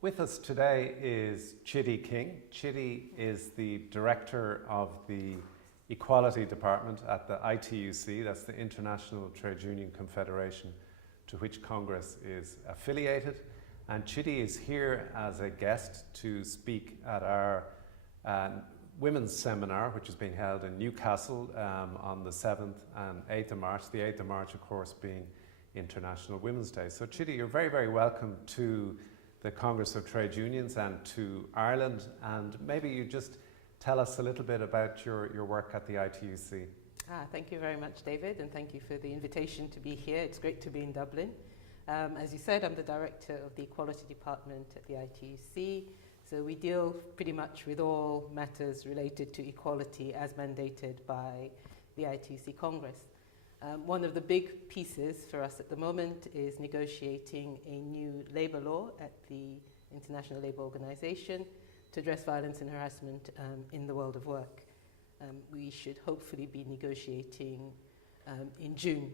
With us today is Chidi King. Chidi is the Director of the Equality Department at the ITUC, that's the International Trade Union Confederation, to which Congress is affiliated. And Chidi is here as a guest to speak at our women's seminar, which is being held in Newcastle on the 7th and 8th of March, the 8th of March, of course, being International Women's Day. So Chidi, you're very, very welcome to the Congress of Trade Unions and to Ireland, and maybe you just tell us a little bit about your work at the ITUC. Thank you very much, David, and thank you for the invitation to be here. It's great to be in Dublin. As you said, I'm the Director of the Equality Department at the ITUC, so we deal pretty much with all matters related to equality as mandated by the ITUC Congress. One of the big pieces for us at the moment is negotiating a new labour law at the International Labour Organization to address violence and harassment in the world of work. We should hopefully be negotiating in June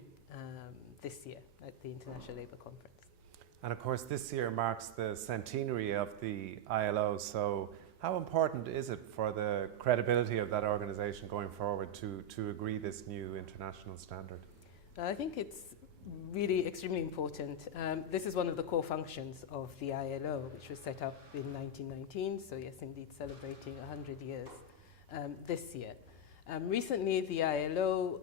this year at the International Labour Conference. And of course this year marks the centenary of the ILO, so how important is it for the credibility of that organisation going forward to agree this new international standard? I think it's really extremely important. This is one of the core functions of the ILO, which was set up in 1919, so yes, indeed celebrating 100 years this year. Recently, the ILO,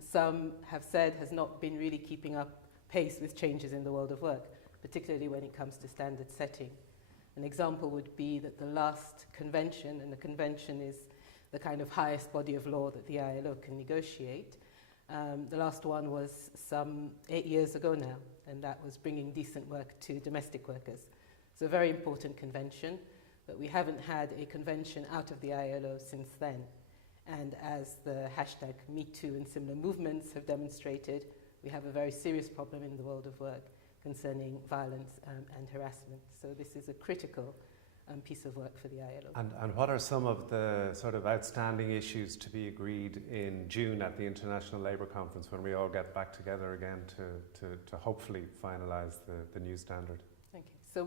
some have said, has not been really keeping up pace with changes in the world of work, particularly when it comes to standard setting. An example would be that the last convention, and the convention is the kind of highest body of law that the ILO can negotiate. The last one was some 8 years ago now, and that was bringing decent work to domestic workers. It's a very important convention, but we haven't had a convention out of the ILO since then. And as the hashtag #MeToo and similar movements have demonstrated, we have a very serious problem in the world of work concerning violence and harassment. So this is a critical piece of work for the ILO. And what are some of the sort of outstanding issues to be agreed in June at the International Labour Conference when we all get back together again to hopefully finalise the new standard? Thank you. So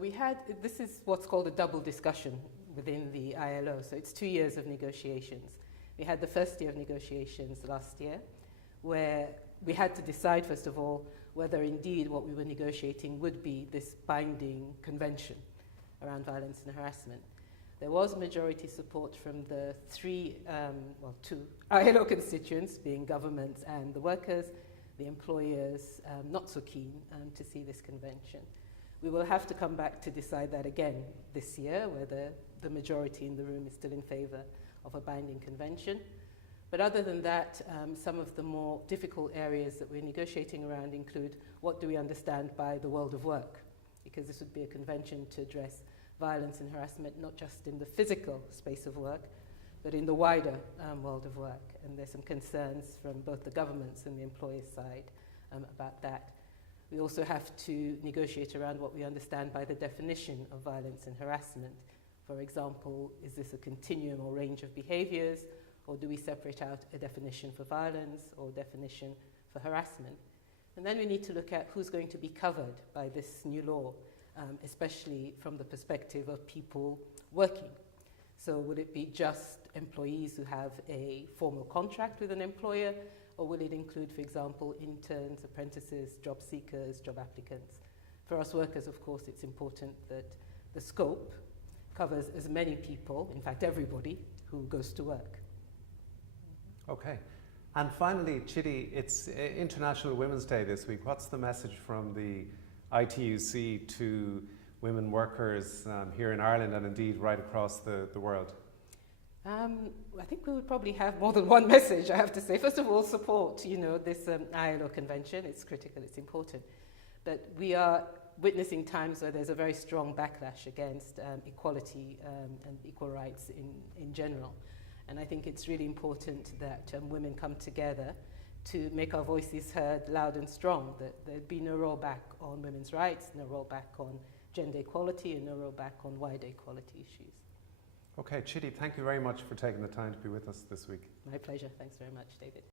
this is what's called a double discussion within the ILO. So it's 2 years of negotiations. We had the first year of negotiations last year, where we had to decide, first of all, whether indeed what we were negotiating would be this binding convention around violence and harassment. There was majority support from the two ILO constituents, being governments and the workers. The employers not so keen to see this convention. We will have to come back to decide that again this year, whether the majority in the room is still in favour of a binding convention. But other than that, some of the more difficult areas that we're negotiating around include what do we understand by the world of work, because this would be a convention to address violence and harassment not just in the physical space of work, but in the wider world of work. And there's some concerns from both the governments and the employers' side about that. We also have to negotiate around what we understand by the definition of violence and harassment. For example, is this a continuum or range of behaviours, or do we separate out a definition for violence or definition for harassment? And then we need to look at who's going to be covered by this new law, especially from the perspective of people working. So will it be just employees who have a formal contract with an employer, or will it include, for example, interns, apprentices, job seekers, job applicants? For us workers, of course, it's important that the scope covers as many people, in fact everybody, who goes to work. Okay. And finally, Chidi, it's International Women's Day this week. What's the message from the ITUC to women workers here in Ireland and indeed right across the world? I think we would probably have more than one message, I have to say. First of all, support, this ILO convention. It's critical, it's important. But we are witnessing times where there's a very strong backlash against equality and equal rights in general. And I think it's really important that women come together to make our voices heard loud and strong, that there'd be no rollback on women's rights, no rollback on gender equality, and no rollback on wider equality issues. Okay, Chidi, thank you very much for taking the time to be with us this week. My pleasure. Thanks very much, David.